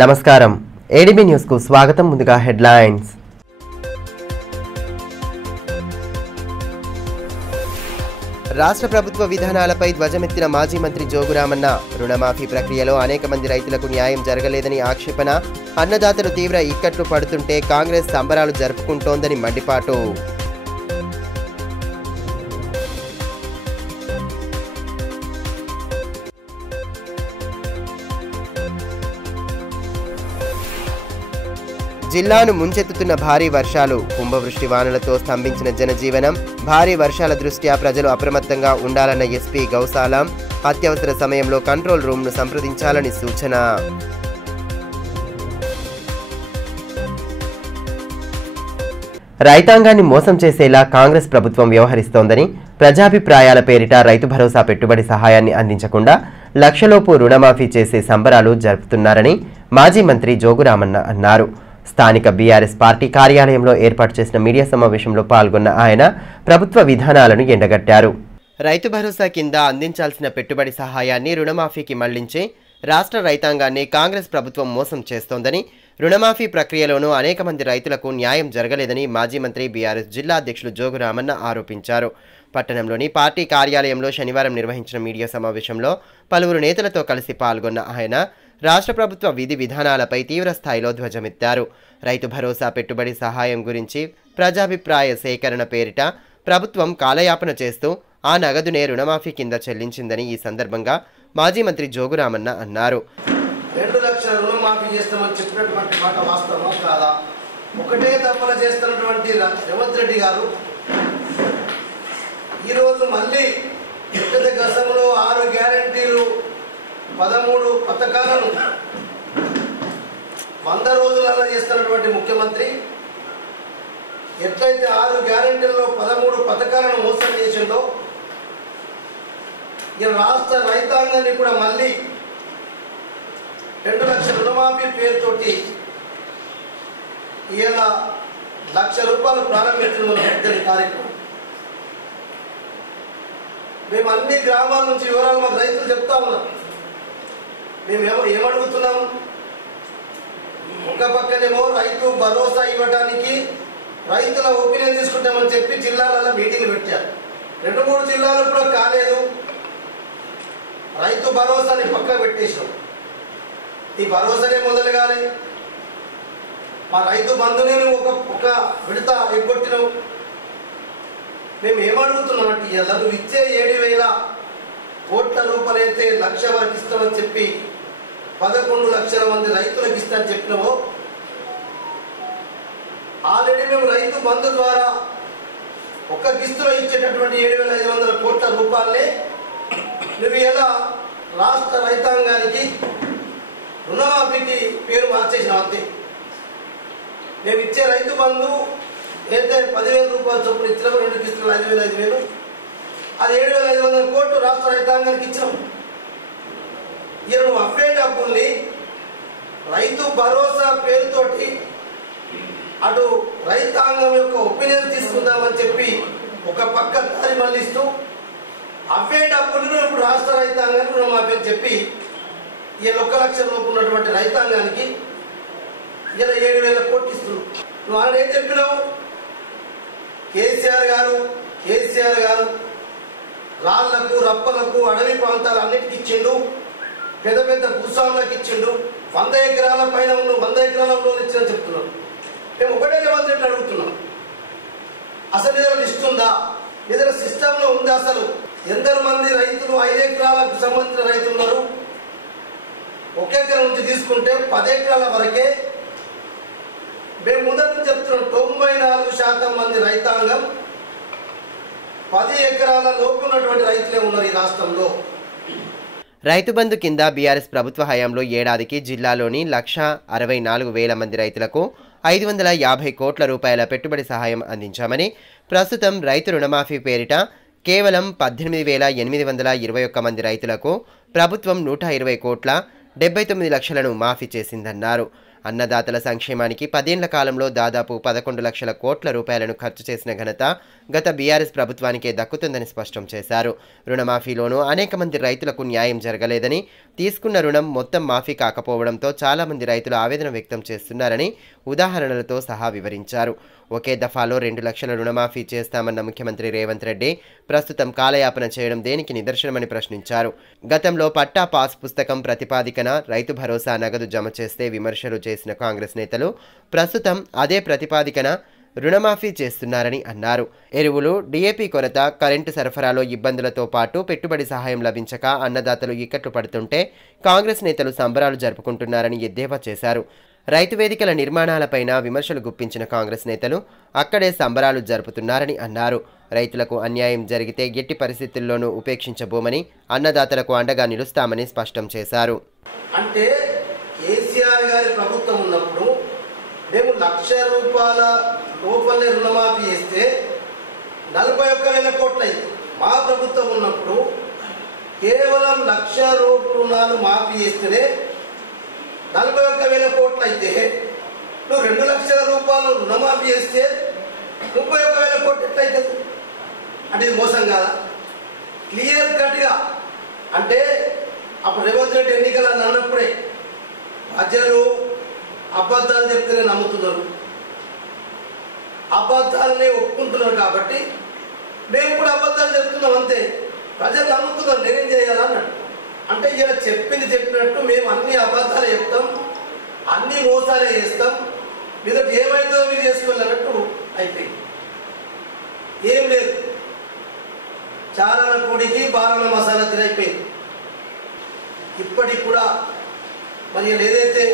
నమస్కారం ADB news కు స్వాగతం. ముందుగా హెడ్లైన్స్. రాష్ట్ర ప్రభుత్వ విధానాలపై ధ్వజమెత్తిన మాజీ మంత్రి జోగురామన్న. రుణమాఫీ ప్రక్రియలో అనేక మంది రైతులకు న్యాయం జరగలేదని ఆక్షేపణ. అన్నదాతలు తీవ్ర ఇక్కట్లు పడుతుంటే కాంగ్రెస్ సంబరాలు జరుపుకుంటోందని మండిపాటు. జిల్లాను ముంచెత్తుతున్న భారీ వర్షాలు. కుంభవృష్టి వానలతో స్తంభించిన జనజీవనం. భారీ వర్షాల దృష్ట్యా ప్రజలు అప్రమత్తంగా ఉండాలన్న ఎస్పీ గౌసాలాం. అత్యవసర సమయంలో కంట్రోల్ రూమ్ను సంప్రదించాలని సూచన. రైతాంగాన్ని మోసం చేసేలా కాంగ్రెస్ ప్రభుత్వం వ్యవహరిస్తోందని, ప్రజాభిప్రాయాల పేరిట రైతు భరోసా పెట్టుబడి సహాయాన్ని అందించకుండా లక్షలోపు రుణమాఫీ చేసే సంబరాలు జరుపుతున్నారని మాజీ మంత్రి జోగురామన్న అన్నారు. స్థానిక బీఆర్ఎస్ పార్టీ కార్యాలయంలో ఏర్పాటు చేసిన మీడియా సమావేశంలో పాల్గొన్న ఆయన ప్రభుత్వ విధానాలను ఎండగట్టారు. రైతు భరోసా కింద అందించాల్సిన పెట్టుబడి సహాయాన్ని రుణమాఫీకి మళ్లించి రాష్ట్ర రైతాంగాన్ని కాంగ్రెస్ ప్రభుత్వం మోసం చేస్తోందని, రుణమాఫీ ప్రక్రియలోనూ అనేక మంది రైతులకు న్యాయం జరగలేదని మాజీ మంత్రి బీఆర్ఎస్ జిల్లా అధ్యక్షులు జోగురామన్న ఆరోపించారు. పట్టణంలోని పార్టీ కార్యాలయంలో శనివారం నిర్వహించిన మీడియా సమావేశంలో పలువురు నేతలతో కలిసి పాల్గొన్న ఆయన రాష్ట్ర ప్రభుత్వ విధి విధానాలపై తీవ్ర స్థాయిలో ధ్వజమెత్తారు. రైతు భరోసా పెట్టుబడి సహాయం గురించి ప్రజాభిప్రాయ సేకరణ పేరిట ప్రభుత్వం కాలయాపన చేస్తూ ఆ నగదునే రుణమాఫీ కింద చెల్లించిందని ఈ సందర్భంగా మాజీ మంత్రి జోగురామన్న అన్నారు. 2 లక్షల రుణమాఫీ చేస్తామని చెప్పినటువంటి మాట వాస్తవమా కాదా? ఒకటే తప్పన చేస్తున్నటువంటి రేవంత్ రెడ్డి గారు ఈరోజు మళ్ళీ గతంలో 6 గ్యారంటీలు 13 పథకాలను 100 రోజులలో చేస్తున్నటువంటి ముఖ్యమంత్రి ఎట్లయితే 6 గ్యారంటీల్లో 13 పథకాలను మోసం చేసిందో ఈ రాష్ట్ర రైతాంగాన్ని కూడా మళ్ళీ 2 లక్షల రుణమాఫీ పేరుతోటి ఇలా ₹1,00,000 ప్రారంభించిన కార్యక్రమం. మేము అన్ని గ్రామాల నుంచి వివరాలు మాకు రైతులు చెప్తా ఉన్నాం. మేము ఏమడుగుతున్నాం? ఒక పక్కనేమో రైతు భరోసా ఇవ్వడానికి రైతుల ఒపీనియన్ తీసుకుంటామని చెప్పి జిల్లాలలో మీటింగ్లు పెట్టారు. 2-3 జిల్లాలు కూడా కాలేదు. రైతు భరోసాని పక్కకు పెట్టేసాం. ఈ భరోసానే మొదలు కాలే. మా రైతు బంధునే ఒక విడత ఎగ్గొట్టినావు. మేము ఏమడుగుతున్నాం అంటే ఇలా నువ్వు ఇచ్చే 7,000 కోట్ల రూపాయలైతే ₹1,00,000 వరకు ఇస్తామని చెప్పి 11 లక్షల మంది రైతులకు ఇస్తామని చెప్పినావో ఆల్రెడీ మేము రైతు బంధు ద్వారా ఒక కిస్తులో ఇచ్చేటటువంటి 7,500 కోట్ల రూపాయలనే నువ్వు ఎలా రాష్ట్ర రైతాంగానికి రుణమాఫీకి పేరు మార్చేసినావు అంతే. మేము ఇచ్చే రైతు బంధు అయితే 10,000 రూపాయల చొప్పున ఇచ్చినాము, 2 కిస్తులు 5,000 అది 7,500 కోట్లు రాష్ట్ర రైతాంగానికి ఇచ్చినాం. ఇలా నువ్వు అవ్వే డబ్బుల్ని రైతు భరోసా పేరుతోటి అటు రైతాంగం యొక్క ఒపీనియన్ తీసుకుందామని చెప్పి ఒక పక్క దారి మళ్లిస్తూ అవ్వే డబ్బులను ఇప్పుడు రాష్ట్ర రైతాంగానికి రుణమాఫీ అని చెప్పి ఇలా 1,00,000 రూపాయలు ఉన్నటువంటి రైతాంగానికి ఇలా 7,000 కోట్లు ఇస్తున్నావు. నువ్వు ఆయన ఏం చెప్పినావు? కేసీఆర్ గారు రాళ్లకు రప్పలకు అడవి ప్రాంతాలు అన్నిటికీ ఇచ్చిండు, పెద్ద పెద్ద భూస్వాములకు ఇచ్చిండు, 100 ఎకరాల పైన 100 ఎకరాల లోన్ ఇచ్చిందని చెప్తున్నాడు. మేము ఒకటే రేవంత్ రెడ్డి అడుగుతున్నాం, అసలు ఏదైనా లిస్ట్ ఉందా? ఏదైనా సిస్టంలో ఉందా? అసలు ఎందరు మంది రైతులు 5 ఎకరాలకు సంబంధించిన రైతులు ఉన్నారు? 1 ఎకరం నుంచి తీసుకుంటే 10 ఎకరాల వరకే మేము ముందర చెప్తున్నాం. 94% మంది రైతాంగం 10 ఎకరాల లోపు ఉన్నటువంటి రైతులే ఉన్నారు ఈ రాష్ట్రంలో. రైతు బంధు కింద బీఆర్ఎస్ ప్రభుత్వ హయాంలో ఏడాదికి జిల్లాలోని 1,64,000 మంది రైతులకు 550 కోట్ల రూపాయల పెట్టుబడి సహాయం అందించామని, ప్రస్తుతం రైతు రుణమాఫీ పేరిట కేవలం 18,821 మంది రైతులకు ప్రభుత్వం 120 కోట్ల 79 లక్షలను మాఫీ చేసిందన్నారు. అన్నదాతల సంక్షేమానికి 10 ఏళ్ల కాలంలో దాదాపు 11 లక్షల కోట్ల రూపాయలను ఖర్చు చేసిన ఘనత గత బీఆర్ఎస్ ప్రభుత్వానికే దక్కుతుందని స్పష్టం చేశారు. రుణమాఫీలోనూ అనేక మంది రైతులకు న్యాయం జరగలేదని, తీసుకున్న రుణం మొత్తం మాఫీ కాకపోవడంతో చాలా మంది రైతులు ఆవేదన వ్యక్తం చేస్తున్నారని ఉదాహరణలతో సహా వివరించారు. ఒకే దఫాలో 2 లక్షల రుణమాఫీ చేస్తామన్న ముఖ్యమంత్రి రేవంత్ రెడ్డి ప్రస్తుతం కాలయాపన చేయడం దేనికి నిదర్శనమని ప్రశ్నించారు. గతంలో పట్టా పాస్ పుస్తకం ప్రతిపాదికన రైతు భరోసా నగదు జమ చేస్తే విమర్శలు చేసిన కాంగ్రెస్ నేతలు ప్రస్తుతం అదే ప్రతిపాదికన రుణమాఫీ చేస్తున్నారని అన్నారు. ఎరువులు, డీఏపీ కొరత, కరెంటు సరఫరాలో ఇబ్బందులతో పాటు పెట్టుబడి సహాయం లభించక అన్నదాతలు ఇక్కట్లు పడుతుంటే కాంగ్రెస్ నేతలు సంబరాలు జరుపుకుంటున్నారని ఎద్దేవా చేశారు. రైతు వేదికల నిర్మాణాలపైన విమర్శలు గుప్పించిన కాంగ్రెస్ నేతలు అక్కడే సంబరాలు జరుపుతున్నారని అన్నారు. రైతులకు అన్యాయం జరిగితే ఎట్టి పరిస్థితుల్లోనూ ఉపేక్షించబోమని, అన్నదాతలకు అండగా నిలుస్తామని స్పష్టం చేశారు. అంటే కేసీఆర్ గారి ప్రభుత్వం ఉన్నప్పుడు మేము ₹1,00,000 లోపలే రుణమాఫీ చేస్తే 41,000 కోట్లు అయింది. మా ప్రభుత్వం ఉన్నప్పుడు కేవలం ₹1,00,000 రుణాలు మాఫీ చేస్తేనే 41,000 కోట్లు అయితే నువ్వు ₹2,00,000 రుణమాఫీ చేస్తే 31,000 కోట్లు ఎట్లయితే అంటే ఇది మోసం కాదా? క్లియర్ కట్గా అంటే అప్పుడు రేవంత్ రెడ్డి ఎన్నికలు అన్నప్పుడే ప్రజలు అబద్ధాలు చెప్తేనే నమ్ముతున్నారు, అబద్ధాలనే ఒప్పుకుంటున్నారు. కాబట్టి మేము కూడా అబద్ధాలు చెప్తున్నాం, అంతే. ప్రజలు నమ్ముతున్నారు, నేనేం చేయాలన్నాడు. అంటే ఇలా చెప్పింది చెప్పినట్టు మేము అన్ని అబద్ధాలు చెప్తాం, అన్ని మోసాలే చేస్తాం, మీరు ఏమైతుందో మీరు చేసుకోవాలన్నట్టు అయిపోయింది. ఏం లేదు, చారణ పొడికి బారణ మసాలా తినైపోయింది. ఇప్పటికి కూడా మరి ఏదైతే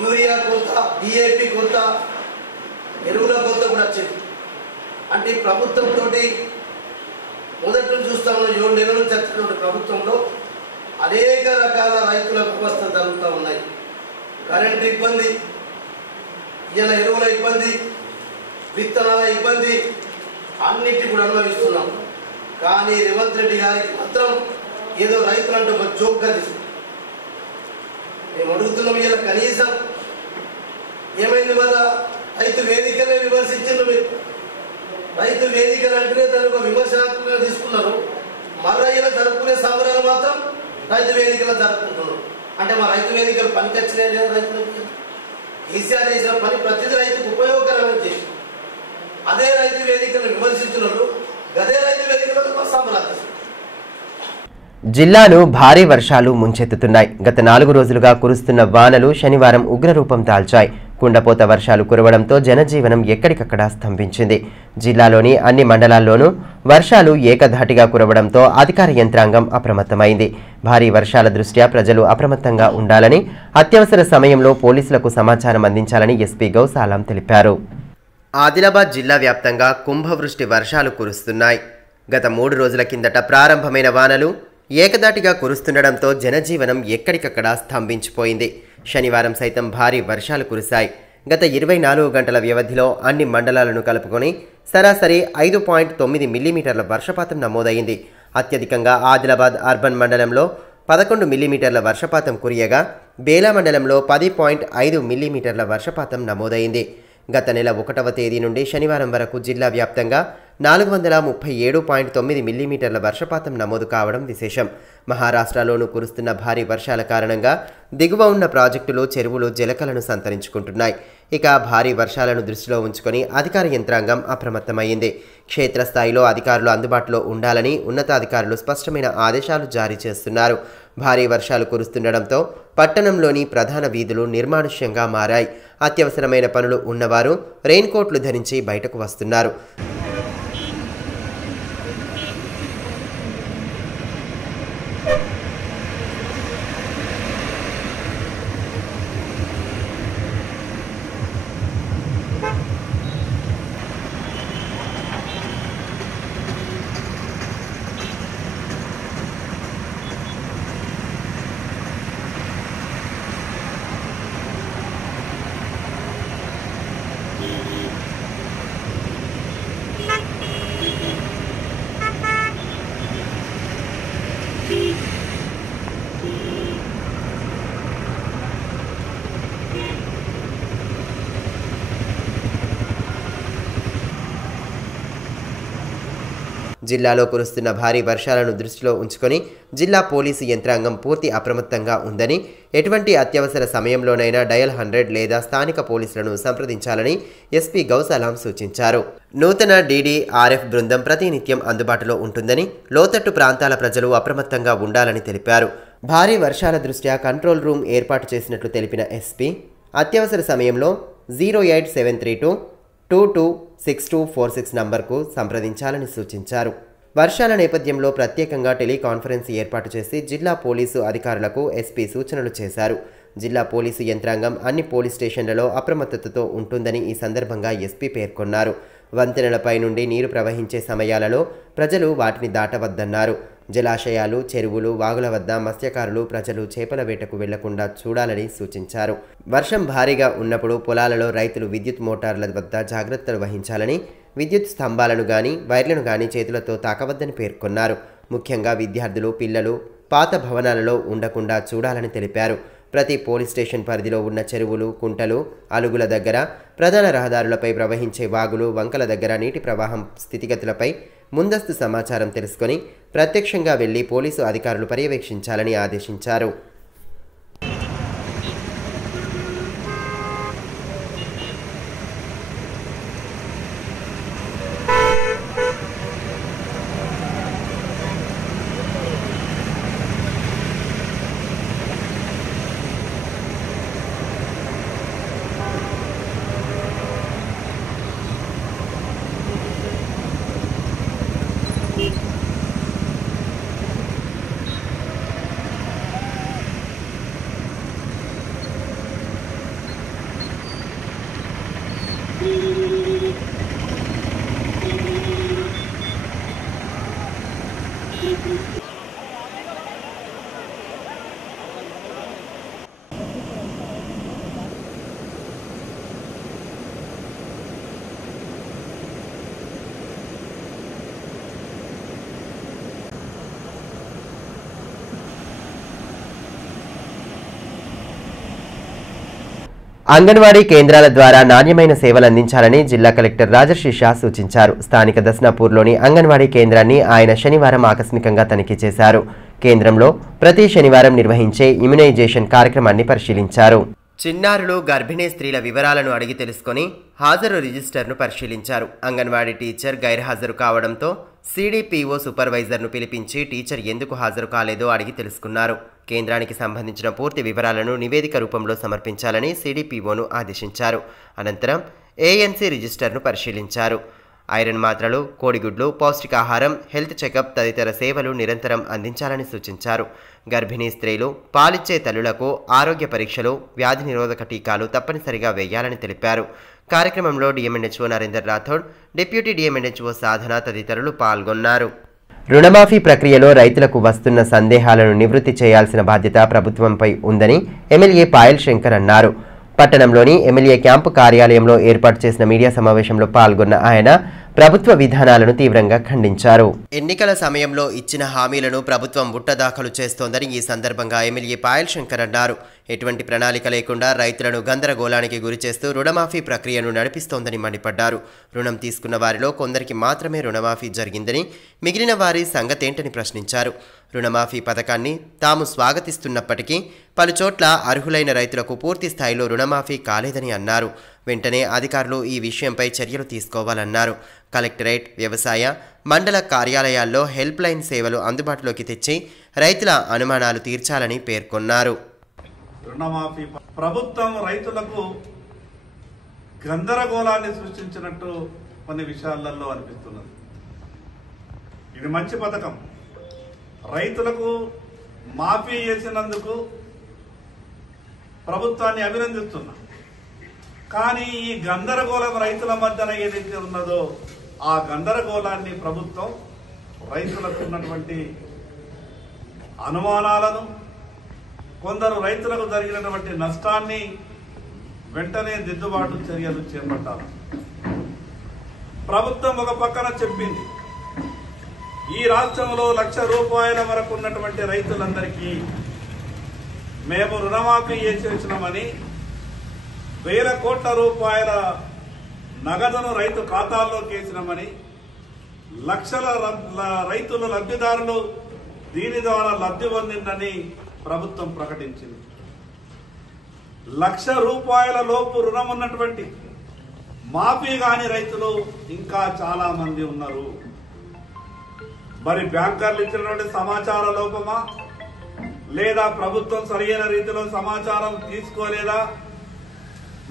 యూరియా కొంత, డిఏపి కొంత, ఎరువుల కొంత కూడా వచ్చింది. అంటే ఈ ప్రభుత్వంతో మొదటి నుంచి చూస్తాము, 7 నెలల నుంచి వచ్చినటువంటి ప్రభుత్వంలో అనేక రకాల రైతుల వ్యవస్థలు జరుగుతూ ఉన్నాయి. కరెంటు ఇబ్బంది, ఇలా ఎరువుల ఇబ్బంది, విత్తనాల ఇబ్బంది, అన్నిటి కూడా అనుభవిస్తున్నాం. కానీ రేవంత్ రెడ్డి గారికి మాత్రం ఏదో రైతులంటే ఒక జోక్గా తీసుకుంటాం. మేము అడుగుతున్నాం, ఇలా కనీసం ఏమైంది వల్ల రైతు వేదికలే విమర్శించారు. మీరు రైతు వేదికలు అంటేనే దాన్ని ఒక విమర్శనాత్మకంగా తీసుకున్నారు. మళ్ళీ ఇలా జరుపుకునే సంబరాలు మాత్రం రైతు వేదికలు జరుపుకుంటున్నారు. అంటే మా రైతు వేదికలు పనికొచ్చినాయి లేదా? రైతులకి కేసీఆర్ చేసిన పని ప్రతిదీ రైతుకు ఉపయోగకరమైన చేసి అదే రైతు వేదికలను విమర్శించినప్పుడు అదే రైతు వేదికలను సంబరాలు. జిల్లాను భారీ వర్షాలు ముంచెత్తుతున్నాయి. గత 4 రోజులుగా కురుస్తున్న వానలు శనివారం ఉగ్రరూపం దాల్చాయి. కుండపోత వర్షాలు కురవడంతో జనజీవనం ఎక్కడికక్కడ స్తంభించింది. జిల్లాలోని అన్ని మండలాల్లోనూ వర్షాలు ఏకధాటిగా కురవడంతో అధికార యంత్రాంగం అప్రమత్తమైంది. భారీ వర్షాల దృష్ట్యా ప్రజలు అప్రమత్తంగా ఉండాలని, అత్యవసర సమయంలో పోలీసులకు సమాచారం అందించాలని ఎస్పీ గౌసాలం తెలిపారు. ఆదిలాబాద్ జిల్లా వ్యాప్తంగా కుంభవృష్టి వర్షాలు కురుస్తున్నాయి. గత 3 రోజుల కిందట ప్రారంభమైన వానలు ఏకదాటిగా కురుస్తుండడంతో జనజీవనం ఎక్కడికక్కడ స్తంభించిపోయింది. శనివారం సైతం భారీ వర్షాలు కురిశాయి. గత 24 గంటల వ్యవధిలో అన్ని మండలాలను కలుపుకొని సరాసరి 5.9 మిల్లీమీటర్ల వర్షపాతం నమోదైంది. అత్యధికంగా ఆదిలాబాద్ అర్బన్ మండలంలో 11 మిల్లీమీటర్ల వర్షపాతం కురియగా బేలా మండలంలో 10.5 మిల్లీమీటర్ల వర్షపాతం నమోదైంది. గత నెల 1వ తేదీ నుండి శనివారం వరకు జిల్లా వ్యాప్తంగా 437.9 మిల్లీమీటర్ల వర్షపాతం నమోదు కావడం విశేషం. మహారాష్ట్రలోనూ కురుస్తున్న భారీ వర్షాల కారణంగా దిగువ ఉన్న ప్రాజెక్టులు, చెరువులు జలకలను సంతరించుకుంటున్నాయి. ఇక భారీ వర్షాలను దృష్టిలో ఉంచుకొని అధికార యంత్రాంగం అప్రమత్తమైంది. క్షేత్రస్థాయిలో అధికారులు అందుబాటులో ఉండాలని ఉన్నతాధికారులు స్పష్టమైన ఆదేశాలు జారీ చేస్తున్నారు. భారీ వర్షాలు కురుస్తుండడంతో పట్టణంలోని ప్రధాన వీధులు నిర్మానుష్యంగా మారాయి. అత్యవసరమైన పనులు ఉన్నవారు రెయిన్ కోట్లు ధరించి బయటకు వస్తున్నారు. జిల్లాలో కురుస్తున్న భారీ వర్షాలను దృష్టిలో ఉంచుకొని జిల్లా పోలీసు యంత్రాంగం పూర్తి అప్రమత్తంగా ఉందని, ఎటువంటి అత్యవసర సమయంలోనైనా డయల్ 100 లేదా స్థానిక పోలీసులను సంప్రదించాలని ఎస్పీ గౌసలాం సూచించారు. నూతన DDRF బృందం ప్రతినిత్యం అందుబాటులో ఉంటుందని, లోతట్టు ప్రాంతాల ప్రజలు అప్రమత్తంగా ఉండాలని తెలిపారు. భారీ వర్షాల దృష్ట్యా కంట్రోల్ రూమ్ ఏర్పాటు చేసినట్లు తెలిపిన ఎస్పీ అత్యవసర సమయంలో 08732 226246 నంబర్కు సంప్రదించాలని సూచించారు. వర్షాల నేపథ్యంలో ప్రత్యేకంగా టెలికాన్ఫరెన్స్ ఏర్పాటు చేసి జిల్లా పోలీసు అధికారులకు ఎస్పీ సూచనలు చేశారు. జిల్లా పోలీసు యంత్రాంగం అన్ని పోలీస్ స్టేషన్లలో అప్రమత్తతతో ఉంటుందని ఈ సందర్భంగా ఎస్పీ పేర్కొన్నారు. వంతెనలపై నుండి నీరు ప్రవహించే సమయాలలో ప్రజలు వాటిని దాటవద్దన్నారు. జలాశయాలు, చెరువులు, వాగుల వద్ద మత్స్యకారులు ప్రజలు చేపల వేటకు వెళ్లకుండా చూడాలని సూచించారు. వర్షం భారీగా ఉన్నప్పుడు పొలాలలో రైతులు విద్యుత్ మోటార్ల వద్ద జాగ్రత్తలు వహించాలని, విద్యుత్ స్తంభాలను గాని వైర్లను గాని చేతులతో తాకవద్దని పేర్కొన్నారు. ముఖ్యంగా విద్యార్థులు, పిల్లలు పాత భవనాలలో ఉండకుండా చూడాలని తెలిపారు. ప్రతి పోలీస్ స్టేషన్ పరిధిలో ఉన్న చెరువులు, కుంటలు, అలుగుల దగ్గర, ప్రధాన రహదారులపై ప్రవహించే వాగులు, వంకల దగ్గర నీటి ప్రవాహం స్థితిగతులపై ముందస్తు సమాచారం తెలుసుకొని ప్రత్యక్షంగా వెళ్లి పోలీసు అధికారులు పర్యవేక్షించాలని ఆదేశించారు. అంగన్వాడీ కేంద్రాల ద్వారా నాణ్యమైన సేవలు అందించాలని జిల్లా కలెక్టర్ రాజర్షి షా సూచించారు. స్థానిక దస్నాపూర్లోని అంగన్వాడీ కేంద్రాన్ని ఆయన శనివారం ఆకస్మికంగా తనిఖీ చేశారు. కేంద్రంలో ప్రతి శనివారం నిర్వహించే ఇమ్యునైజేషన్ కార్యక్రమాన్ని పరిశీలించారు. చిన్నారులు, గర్భిణీ స్త్రీల వివరాలను అడిగి తెలుసుకొని హాజరు రిజిస్టర్ను పరిశీలించారు. అంగన్వాడీ టీచర్ గైర్హాజరు కావడంతో CDPO సూపర్వైజర్ను పిలిపించి టీచర్ ఎందుకు హాజరు కాలేదో అడిగి తెలుసుకున్నారు. కేంద్రానికి సంబంధించిన పూర్తి వివరాలను నివేదిక రూపంలో సమర్పించాలని CDPOను ఆదేశించారు. అనంతరం ANC రిజిస్టర్ను పరిశీలించారు. ఐరన్ మాత్రలు, కోడిగుడ్లు, పౌష్టికాహారం, హెల్త్ చెకప్ తదితర సేవలు నిరంతరం అందించాలని సూచించారు. గర్భిణీ స్త్రీలు, పాలిచ్చే తల్లులకు ఆరోగ్య పరీక్షలు, వ్యాధి నిరోధక టీకాలు తప్పనిసరిగా వేయాలని తెలిపారు. కార్యక్రమంలో DMNHO Narender Rathod, deputy DMNHO సాధన తదితరులు పాల్గొన్నారు. రుణమాఫీ ప్రక్రియలో రైతులకు వస్తున్న సందేహాలను నివృత్తి చేయాల్సిన బాధ్యత ప్రభుత్వంపై ఉందని ఎమ్మెల్యే పాయల్ శంకర్ అన్నారు. పట్టణంలోని ఎమ్మెల్యే క్యాంపు కార్యాలయంలో ఏర్పాటు చేసిన మీడియా సమావేశంలో పాల్గొన్న ఆయన ప్రభుత్వ విధానాలను తీవ్రంగా ఖండించారు. ఎన్నికల సమయంలో ఇచ్చిన హామీలను ప్రభుత్వం బుట్టదాఖలు చేస్తోందని ఈ సందర్భంగా ఎమ్మెల్యే పాయల్ శంకర్ అన్నారు. ఎటువంటి ప్రణాళిక లేకుండా రైతులను గందరగోళానికి గురిచేస్తూ రుణమాఫీ ప్రక్రియను నడిపిస్తోందని మండిపడ్డారు. రుణం తీసుకున్న వారిలో కొందరికి మాత్రమే రుణమాఫీ జరిగిందని, మిగిలిన వారి సంగతేంటని ప్రశ్నించారు. రుణమాఫీ పథకాన్ని తాము స్వాగతిస్తున్నప్పటికీ పలుచోట్ల అర్హులైన రైతులకు పూర్తి స్థాయిలో రుణమాఫీ కాలేదని అన్నారు. వెంటనే అధికారులు ఈ విషయంపై చర్యలు తీసుకోవాలన్నారు. కలెక్టరేట్, వ్యవసాయ, మండల కార్యాలయాల్లో హెల్ప్ లైన్ సేవలు అందుబాటులోకి తెచ్చి రైతుల అనుమానాలు తీర్చాలని పేర్కొన్నారు. రుణమాఫీ ప్రభుత్వం రైతులకు గందరగోళాన్ని సృష్టించినట్టు కొన్ని విషయాలలో అనిపిస్తున్నది. ఇది మంచి పథకం. రైతులకు మాఫీ చేసినందుకు ప్రభుత్వాన్ని అభినందిస్తున్నా. కానీ ఈ గందరగోళం రైతుల మధ్యన ఏదైతే ఉన్నదో ఆ గందరగోళాన్ని ప్రభుత్వం రైతులకు ఉన్నటువంటి అనుమానాలను, కొందరు రైతులకు జరిగినటువంటి నష్టాన్ని వెంటనే దిద్దుబాటు చర్యలు చేపట్టాలి. ప్రభుత్వం ఒక పక్కన చెప్పింది, ఈ రాష్ట్రంలో ₹1,00,000 వరకు ఉన్నటువంటి రైతులందరికీ మేము రుణమాఫీ చేసినామని, ₹1,000 కోట్ల నగదును రైతు ఖాతాల్లోకి వేసినామని లక్షల రైతులు లబ్ధిదారులు దీని ద్వారా లబ్ధి పొందిందని ప్రభుత్వం ప్రకటించింది. ₹1,00,000 రుణం ఉన్నటువంటి మాఫీ కాని రైతులు ఇంకా చాలా మంది ఉన్నారు. మరి బ్యాంకర్లు ఇచ్చినటువంటి సమాచార లోపమా, లేదా ప్రభుత్వం సరైన రీతిలో సమాచారం తీసుకోలేదా,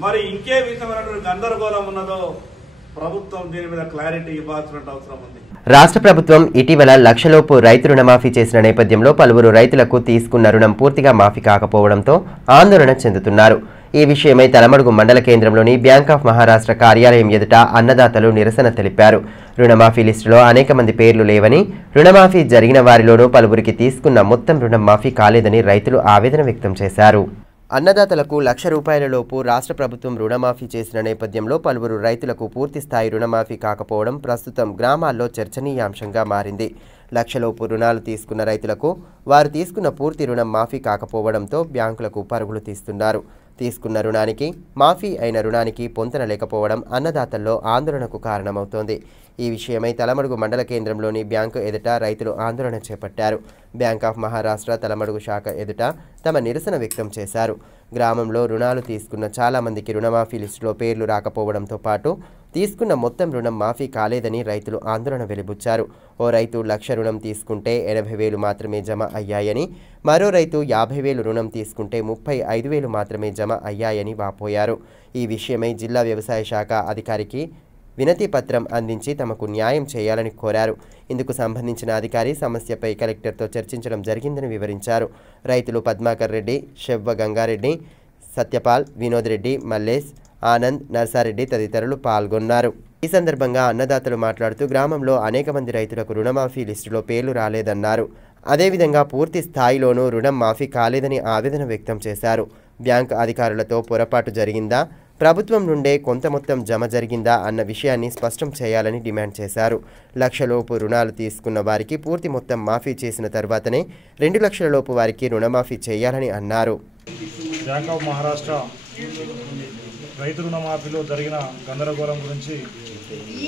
మరి ఇంకే విధమైనటువంటి గందరగోళం ఉన్నదో ప్రభుత్వం దీని మీద క్లారిటీ ఇవ్వాల్సిన అవసరం ఉంది. రాష్ట్ర ప్రభుత్వం ఇటీవల లక్షలోపు రైతు రుణమాఫీ చేసిన నేపథ్యంలో పలువురు రైతులకు తీసుకున్న రుణం పూర్తిగా మాఫీ కాకపోవడంతో ఆందోళన చెందుతున్నారు. ఈ విషయమై తలమడుగు మండల కేంద్రంలోని బ్యాంక్ ఆఫ్ మహారాష్ట్ర కార్యాలయం ఎదుట అన్నదాతలు నిరసన తెలిపారు. రుణమాఫీ లిస్టులో అనేక మంది పేర్లు లేవని, రుణమాఫీ జరిగిన వారిలోనూ పలువురికి తీసుకున్న మొత్తం రుణం మాఫీ కాలేదని రైతులు ఆవేదన వ్యక్తం చేశారు. అన్నదాతలకు ₹1,00,000 రాష్ట్ర ప్రభుత్వం రుణమాఫీ చేసిన నేపథ్యంలో పలువురు రైతులకు పూర్తి స్థాయి రుణమాఫీ కాకపోవడం ప్రస్తుతం గ్రామాల్లో చర్చనీయాంశంగా మారింది. ₹1,00,000 రుణాలు తీసుకున్న రైతులకు వారు తీసుకున్న పూర్తి రుణం మాఫీ కాకపోవడంతో బ్యాంకులకు పరుగులు తీస్తున్నారు. తీసుకున్న రుణానికి మాఫీ అయిన రుణానికి పొంతన లేకపోవడం అన్నదాతల్లో ఆందోళనకు కారణమవుతోంది. ఈ విషయమై తలమడుగు మండల కేంద్రంలోని బ్యాంకు ఎదుట రైతులు ఆందోళన చేపట్టారు. బ్యాంక్ ఆఫ్ మహారాష్ట్ర తలమడుగు శాఖ ఎదుట తమ నిరసన వ్యక్తం చేశారు. గ్రామంలో రుణాలు తీసుకున్న చాలా మందికి రుణమాఫీ లిస్టులో పేర్లు రాకపోవడంతో పాటు తీసుకున్న మొత్తం రుణం మాఫీ కాలేదని రైతులు ఆందోళన వెలిబుచ్చారు. ఓ రైతు 1,00,000 రుణం తీసుకుంటే 80,000 మాత్రమే జమ అయ్యాయని, మరో రైతు 50,000 రుణం తీసుకుంటే 35,000 మాత్రమే జమ అయ్యాయని వాపోయారు. ఈ విషయమై జిల్లా వ్యవసాయ శాఖ అధికారికి వినతి పత్రం అందించి తమకు న్యాయం చేయాలని కోరారు. ఇందుకు సంబంధించిన అధికారి సమస్యపై కలెక్టర్తో చర్చించడం జరిగిందని వివరించారు. రైతులు పద్మాకర్ రెడ్డి, శెవ్వ గంగారెడ్డి, సత్యపాల్, వినోద్ రెడ్డి, మల్లేష్, ఆనంద్, నర్సారెడ్డి తదితరులు పాల్గొన్నారు. ఈ సందర్భంగా అన్నదాతలు మాట్లాడుతూ గ్రామంలో అనేక మంది రైతులకు రుణమాఫీ లిస్టులో పేర్లు రాలేదన్నారు. అదేవిధంగా పూర్తి స్థాయిలోనూ రుణం మాఫీ కాలేదని ఆవేదన వ్యక్తం చేశారు. బ్యాంకు అధికారులతో పొరపాటు జరిగిందా, ప్రభుత్వం నుండే కొంత మొత్తం జమ జరిగిందా అన్న విషయాన్ని స్పష్టం చేయాలని డిమాండ్ చేశారు. ₹1,00,000 రుణాలు తీసుకున్న వారికి పూర్తి మొత్తం మాఫీ చేసిన తర్వాతనే ₹2,00,000 వారికి రుణమాఫీ చేయాలని అన్నారు. బ్యాంక్ ఆఫ్ మహారాష్ట్ర రైతు రుణమాఫీలో జరిగిన గందరగోళం గురించి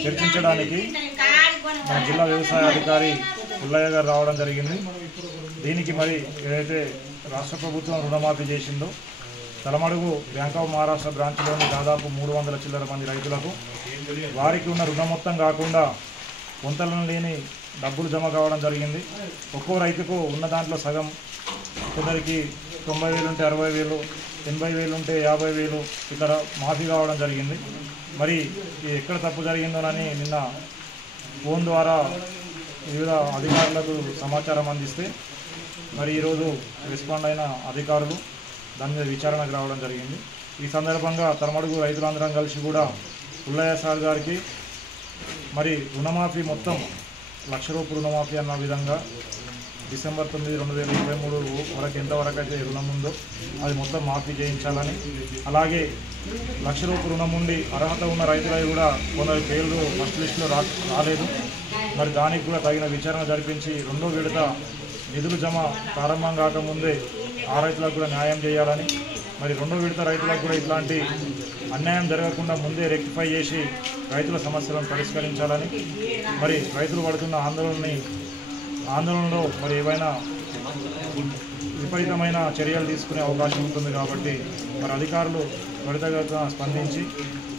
చర్చించడానికి మన జిల్లా వ్యవసాయ అధికారి పుల్లయ్య గారు రావడం జరిగింది. దీనికి మరి ఏదైతే రాష్ట్ర ప్రభుత్వం రుణమాఫీ చేసిందో తలమడుగు బ్యాంక్ ఆఫ్ మహారాష్ట్ర బ్రాంచ్లోని దాదాపు 300 చిల్లర మంది రైతులకు వారికి ఉన్న రుణం మొత్తం కాకుండా పొంతలను లేని డబ్బులు జమ కావడం జరిగింది. ఒక్కో రైతుకు ఉన్న దాంట్లో సగం, కొందరికి 90,000 ఉంటే 60,000, 80,000 ఉంటే 50,000 ఇక్కడ మాఫీ కావడం జరిగింది. మరి ఎక్కడ తప్పు జరిగిందోనని నిన్న ఫోన్ ద్వారా వివిధ అధికారులకు సమాచారం అందిస్తే మరి ఈరోజు రెస్పాండ్ అయిన అధికారులు దాని మీద విచారణకు రావడం జరిగింది. ఈ సందర్భంగా తలమడుగు రైతులందరం కలిసి కూడా పుల్లయ్య సార్ గారికి మరి రుణమాఫీ మొత్తం ₹1,00,000 రుణమాఫీ అన్న విధంగా డిసెంబర్ 9, 2023 వరకు ఎంతవరకు అయితే రుణం ఉందో అది మొత్తం మాఫీ చేయించాలని, అలాగే ₹1,00,000 రుణం ఉండి అర్హత ఉన్న రైతులవి కూడా కొందరు పేర్లు ఫస్ట్ లిస్టులో రాలేదు. మరి దానికి కూడా తగిన విచారణ జరిపించి రెండో విడత నిధులు జమ ప్రారంభం కాకముందే ఆ రైతులకు కూడా న్యాయం చేయాలని, మరి రెండో విడత రైతులకు కూడా ఇట్లాంటి అన్యాయం జరగకుండా ముందే రెక్టిఫై చేసి రైతుల సమస్యలను పరిష్కరించాలని, మరి రైతులు పడుతున్న ఆందోళనలో మరి ఏవైనా విపరీతమైన చర్యలు తీసుకునే అవకాశం ఉంటుంది. కాబట్టి మరి అధికారులు త్వరితగతిన స్పందించి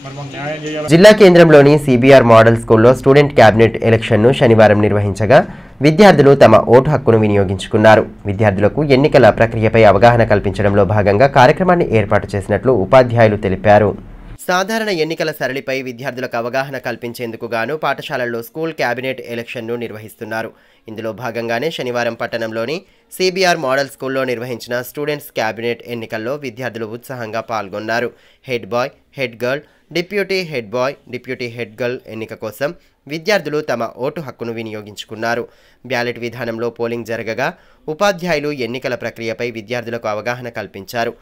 మరి మాకు న్యాయం చేయాలి. జిల్లా కేంద్రంలోని సిబిఆర్ మోడల్ స్కూల్లో స్టూడెంట్ క్యాబినెట్ ఎలక్షన్ను శనివారం నిర్వహించగా విద్యార్థులు తమ ఓటు హక్కును వినియోగించుకున్నారు. విద్యార్థులకు ఎన్నికల ప్రక్రియపై అవగాహన కల్పించడంలో భాగంగా కార్యక్రమాన్ని ఏర్పాటు చేసినట్లు ఉపాధ్యాయులు తెలిపారు. సాధారణ ఎన్నికల సరళిపై విద్యార్థులకు అవగాహన కల్పించేందుకు గాను పాఠశాలల్లో స్కూల్ క్యాబినెట్ ఎలక్షన్ను నిర్వహిస్తున్నారు. ఇందులో భాగంగానే శనివారం పట్టణంలోని సిబిఆర్ మోడల్ స్కూల్లో నిర్వహించిన స్టూడెంట్స్ క్యాబినెట్ ఎన్నికల్లో విద్యార్థులు ఉత్సాహంగా పాల్గొన్నారు. Head bye, head girl, deputy head bye, deputy head girl ఎన్నిక కోసం విద్యార్థులు తమ ఓటు హక్కును వినియోగించుకున్నారు. బ్యాలెట్ విధానంలో పోలింగ్ జరగగా ఉపాధ్యాయులు ఎన్నికల ప్రక్రియపై విద్యార్థులకు అవగాహన కల్పించారు.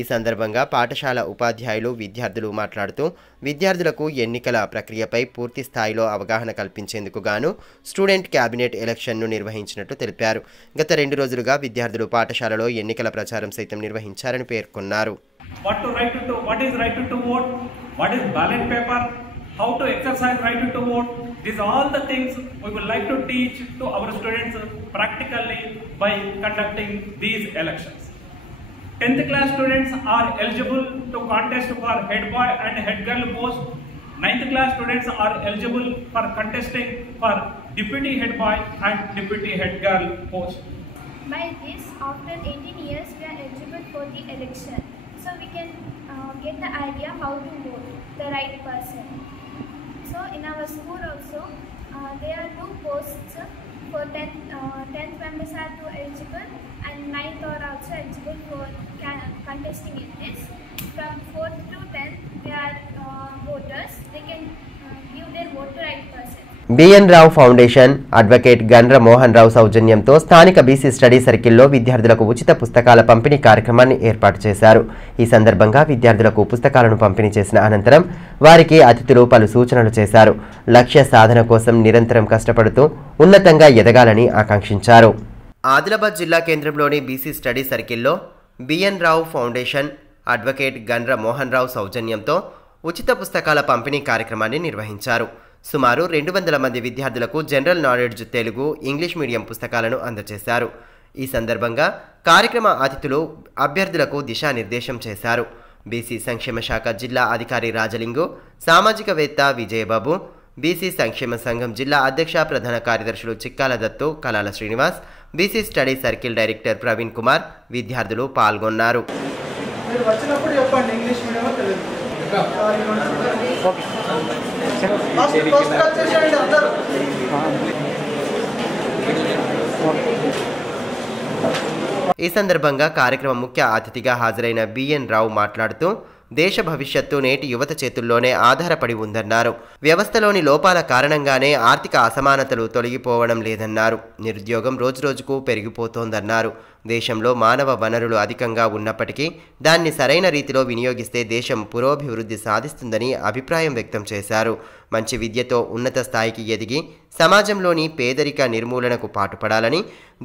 ఈ సందర్భంగా పాఠశాల ఉపాధ్యాయులు విద్యార్థులు మాట్లాడుతూ విద్యార్థులకు ఎన్నికల ప్రక్రియపై పూర్తి స్థాయిలో అవగాహన కల్పించేందుకు గాను స్టూడెంట్ క్యాబినెట్ ఎలక్షన్ను నిర్వహించినట్లు తెలిపారు. గత 2 రోజులుగా విద్యార్థులు పాఠశాలలో ఎన్నికల ప్రచారం సైతం నిర్వహించారని పేర్కొన్నారు. What is right to vote? What is ballot paper? How to exercise right to vote? These are all the things we would like to teach to our students practically by conducting these elections. 10th class students are eligible to contest for head boy and head girl post. 9th class students are eligible for contesting for deputy head boy and deputy head girl post. By this, after 18 years, we are eligible for the election. So we can get the idea how to vote the right person. So in our school also, there are 2 posts for 10th members are eligible and 9th are also eligible for contesting in this. From 4th to 10th, they are voters. They can give their vote to right person. B N Rao foundation advocate Gandra Mohan Rao సౌజన్యంతో స్థానిక BC study సర్కిల్లో విద్యార్థులకు ఉచిత పుస్తకాల పంపిణీ కార్యక్రమాన్ని ఏర్పాటు చేశారు. ఈ సందర్భంగా విద్యార్థులకు పుస్తకాలను పంపిణీ చేసిన అనంతరం వారికి అతిథులు పలు సూచనలు చేశారు. లక్ష్య సాధన కోసం నిరంతరం కష్టపడుతూ ఉన్నతంగా ఎదగాలని ఆకాంక్షించారు. ఆదిలాబాద్ జిల్లా కేంద్రంలోని బీసీ స్టడీ సర్కిల్లో B N Rao foundation advocate Gandra Mohan Rao సౌజన్యంతో ఉచిత పుస్తకాల పంపిణీ కార్యక్రమాన్ని నిర్వహించారు. సుమారు 200 మంది విద్యార్థులకు general knowledge Telugu, English medium పుస్తకాలను అందజేశారు. ఈ సందర్భంగా కార్యక్రమ అతిథులు అభ్యర్థులకు దిశానిర్దేశం చేశారు. బీసీ సంక్షేమ శాఖ జిల్లా అధికారి రాజలింగు, సామాజికవేత్త విజయబాబు, బీసీ సంక్షేమ సంఘం జిల్లా అధ్యక్ష ప్రధాన కార్యదర్శులు Chikkala Dattu, Kalala Srinivas, BC study circle director Praveen Kumar విద్యార్థులు పాల్గొన్నారు. ఈ సందర్భంగా కార్యక్రమం ముఖ్య అతిథిగా హాజరైన బిఎన్ రావు మాట్లాడుతూ దేశ భవిష్యత్తు నేటి యువత చేతుల్లోనే ఆధారపడి ఉందన్నారు. వ్యవస్థలోని లోపాల కారణంగానే ఆర్థిక అసమానతలు తొలగిపోవడం లేదన్నారు. నిరుద్యోగం రోజురోజుకు పెరిగిపోతోందన్నారు. దేశంలో మానవ వనరులు అధికంగా ఉన్నప్పటికీ దాన్ని సరైన రీతిలో వినియోగిస్తే దేశం పురోభివృద్ధి సాధిస్తుందని అభిప్రాయం వ్యక్తం చేశారు. మంచి విద్యతో ఉన్నత స్థాయికి ఎదిగి సమాజంలోని పేదరిక నిర్మూలనకు పాటుపడాలని,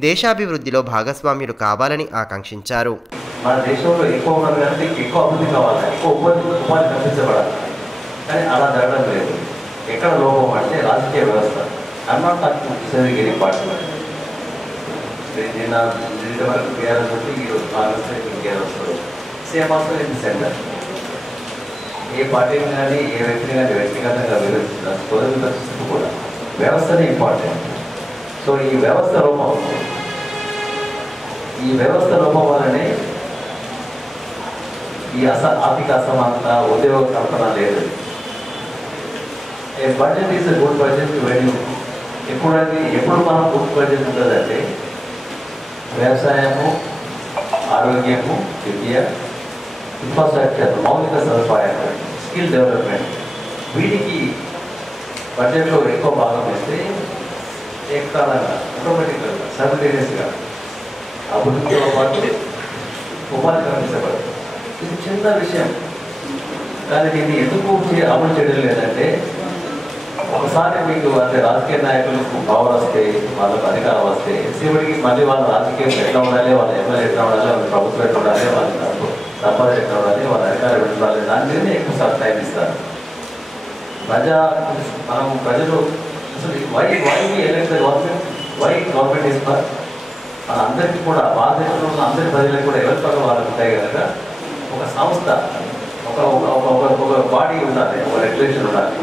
దేశాభివృద్ధిలో భాగస్వామ్యులు కావాలని ఆకాంక్షించారు. మన దేశంలో ఎక్కువ అభివృద్ధి కావాలి, ఎక్కువ ఉపాధి కల్పించబడాలి. కానీ అలా జరగడం లేదు. ఎక్కడ లోపం అంటే రాజకీయ వ్యవస్థ. అన్నాట్ చదివిగిరి పార్టీ వరకు బీఆర్ఎస్ వచ్చి ఈరోజు కాంగ్రెస్ ఇంకేదో వస్తుంది. Same also in centre. ఏ పార్టీని కానీ ఏ వ్యక్తిని కానీ వ్యక్తిగతంగా విరోధించడం కూడా వ్యవస్థనే ఇంపార్టెంట్. సో ఈ వ్యవస్థ లోపం వల్లనే ఈ ఆర్థిక అసమానత, ఉద్యోగ కల్పన లేదు. A budget is a good budget venue. ఎప్పుడు మనం గుడ్ బడ్జెట్ ఉంటుందంటే వ్యవసాయము, ఆరోగ్యము, విద్య, ఇన్ఫ్రాస్ట్రక్చర్, మౌలిక సదుపాయాలు, స్కిల్ డెవలప్మెంట్, వీటికి బడ్జెట్లో ఎక్కువ భాగం ఇస్తే ఏకకాలంగా ఆటోమేటిక్గా సైమల్టేనియస్గా అభివృద్ధితో పాటు ఉపాధి కల్పించబడుతుంది. ఇది చిన్న విషయం, కానీ దీన్ని ఎందుకు అమలు చేయడం లేదంటే ఒకసారి మీకు అంటే రాజకీయ నాయకులకు పవర్ వస్తే, వాళ్ళకు అధికారం వస్తే శివుడికి మళ్ళీ వాళ్ళ రాజకీయం ఎట్లా ఉండాలి, వాళ్ళ ఎమ్మెల్యే ఎట్లా ఉండాలి, వాళ్ళ ప్రభుత్వం ఎట్లా ఉండాలి, వాళ్ళ సంపద ఎట్లా ఉండాలి, వాళ్ళ అధికారం ఎట్లా ఉండాలి, దాని మీదనే ఎక్కువ టైం ఇస్తారు. ప్రజలు అసలు why elected government, why government is for మన అందరికీ కూడా, భారతదేశంలో ఉన్న అందరి ప్రజలకు కూడా ఎవరి పక్క వాళ్ళకు ఉంటాయి కనుక ఒక సంస్థ, ఒక బాడీ ఉండాలి, ఒక రెగ్యులేషన్ ఉండాలి.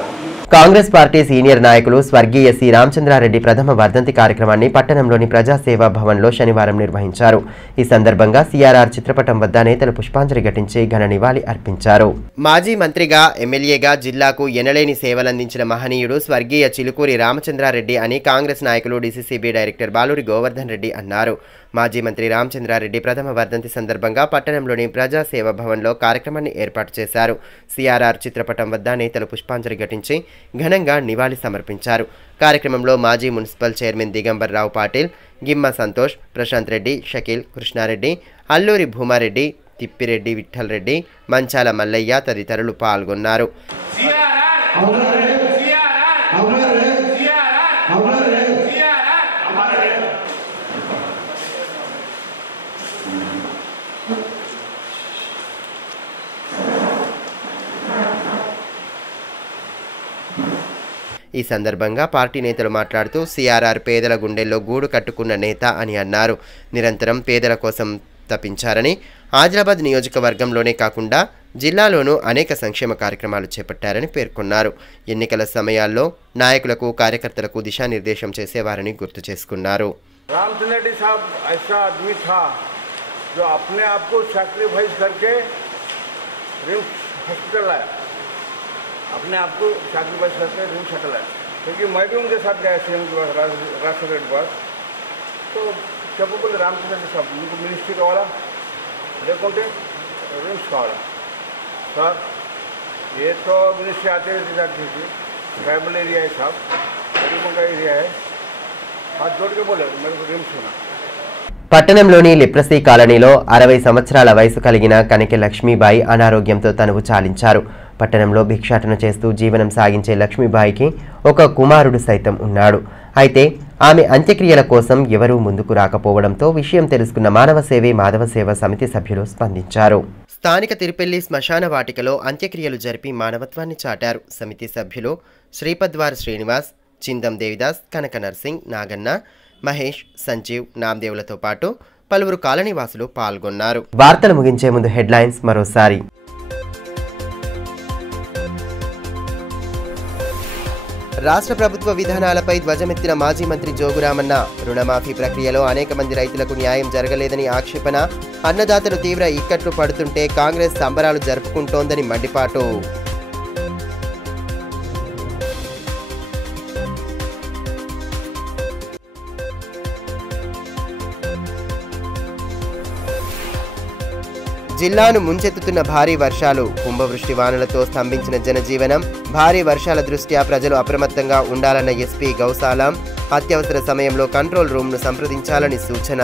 కాంగ్రెస్ పార్టీ సీనియర్ నాయకులు స్వర్గీయ సి రామచంద్రారెడ్డి ప్రథమ వర్ధంతి కార్యక్రమాన్ని పట్టణంలోని ప్రజాసేవా భవన్లో శనివారం నిర్వహించారు. ఈ సందర్భంగా సిఆర్ఆర్ చిత్రపటం వద్ద నేతలు పుష్పాంజలి ఘటించి ఘన నివాళి అర్పించారు. మాజీ మంత్రిగా, ఎమ్మెల్యేగా జిల్లాకు ఎనలేని సేవలందించిన మహనీయుడు స్వర్గీయ చిలుకూరి రామచంద్రారెడ్డి అని కాంగ్రెస్ నాయకులు డీసీసీబీ డైరెక్టర్ బాలూరి గోవర్ధన్ రెడ్డి అన్నారు. మాజీ మంత్రి రామచంద్రారెడ్డి ప్రథమ వర్ధంతి సందర్భంగా పట్టణంలోని ప్రజాసేవా భవన్లో కార్యక్రమాన్ని ఏర్పాటు చేశారు. సిఆర్ఆర్ చిత్రపటం వద్ద నేతలు పుష్పాంజలి ఘటించి ఘనంగా నివాళి సమర్పించారు. కార్యక్రమంలో మాజీ మున్సిపల్ చైర్మన్ దిగంబర్ రావు పాటిల్, గిమ్మ సంతోష్, ప్రశాంత్ రెడ్డి, షకీల్, కృష్ణారెడ్డి, అల్లూరి భూమారెడ్డి, తిప్పిరెడ్డి విఠల్ రెడ్డి, మంచాల మల్లయ్య తదితరులు పాల్గొన్నారు. ఈ సందర్భంగా పార్టీ నేతలు మాట్లాడుతూ సిఆర్ఆర్ పేదల గుండెల్లో గూడు కట్టుకున్న నేత అని అన్నారు. నిరంతరం పేదల కోసం తప్పించారని, ఆదిలాబాద్ నియోజకవర్గంలోనే కాకుండా జిల్లాలోనూ అనేక సంక్షేమ కార్యక్రమాలు చేపట్టారని పేర్కొన్నారు. ఎన్నికల సమయాల్లో నాయకులకు కార్యకర్తలకు దిశానిర్దేశం చేసేవారని గుర్తు చేసుకున్నారు. रामचंद्र रेड्डी साहब ऐसा आदमी था जो अपने आप को सैक्रिफाइस करके रिम्स हॉस्पिटल आया, अपने आप को सैक्रिफाइस करके रिम्स हॉस्पिटल आया. क्योंकि मैं भी उनके साथ गया सीएम के पास, राष्ट्रपति के पास, तो जब वो बोले रामचंद्र रेड्डी साहब उनको मिनिस्ट्री का वाला लेकिन रिम्स का वाला सर, ये तो मिनिस्ट्री आते जाती थी, ट्राइबल एरिया है साहब, गरीबों का एरिया है, हाथ जोड़ के बोले मेरे को रिम्स होना. పట్టణంలోని లిప్రసీ కాలనీలో 60 సంవత్సరాల వయసు కలిగిన కనకె లక్ష్మీబాయి అనారోగ్యంతో తనువు చాలించారు. పట్టణంలో భిక్షాటన చేస్తూ జీవనం సాగించే లక్ష్మీబాయికి ఒక కుమారుడు సైతం ఉన్నాడు. అయితే ఆమె అంత్యక్రియల కోసం ఎవరూ ముందుకు రాకపోవడంతో విషయం తెలుసుకున్న మానవ సేవే మాధవ సేవ సమితి సభ్యులు స్పందించారు. స్థానిక తిరుపెల్లి శ్మశాన వాటికలో అంత్యక్రియలు జరిపి మానవత్వాన్ని చాటారు. సమితి సభ్యులు శ్రీపద్వార్ శ్రీనివాస్, చిందం దేవిదాస్, కనక నర్సింగ్, నాగన్న, మహేష్, సంజీవ్, నామదేవులతో పాటు పలువురు కాలనీవాసులు పాల్గొన్నారు. వార్తలు ముగించే ముందు హెడ్లైన్స్ మరోసారి. రాష్ట్ర ప్రభుత్వ విధానాలపై ధ్వజమెత్తిన మాజీ మంత్రి జోగురామన్న, రుణమాఫీ ప్రక్రియలో అనేక మంది రైతులకు న్యాయం జరగలేదని ఆక్షేపణ, అన్నదాతలు తీవ్ర ఇక్కట్లు పడుతుంటే కాంగ్రెస్ సంబరాలు జరుపుకుంటోందని మండిపాటు. జిల్లాను ముంచెత్తుతున్న భారీ వర్షాలు, కుంభవృష్టి వానలతో స్తంభించిన జనజీవనం. భారీ వర్షాల దృష్ట్యా ప్రజలు అప్రమత్తంగా ఉండాలన్న ఎస్పీ గౌసాలం. అత్యవసర సమయంలో కంట్రోల్ రూమ్ను సంప్రదించాలని సూచన.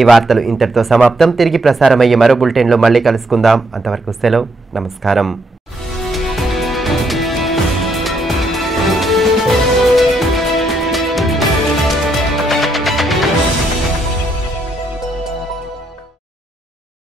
ఈ వార్తలు ఇంతటితో సమాప్తం. తిరిగి ప్రసారమయ్యే మరో బులెటిన్లో మళ్ళీ కలుసుకుందాం. అంతవరకు సెలవు. నమస్కారం.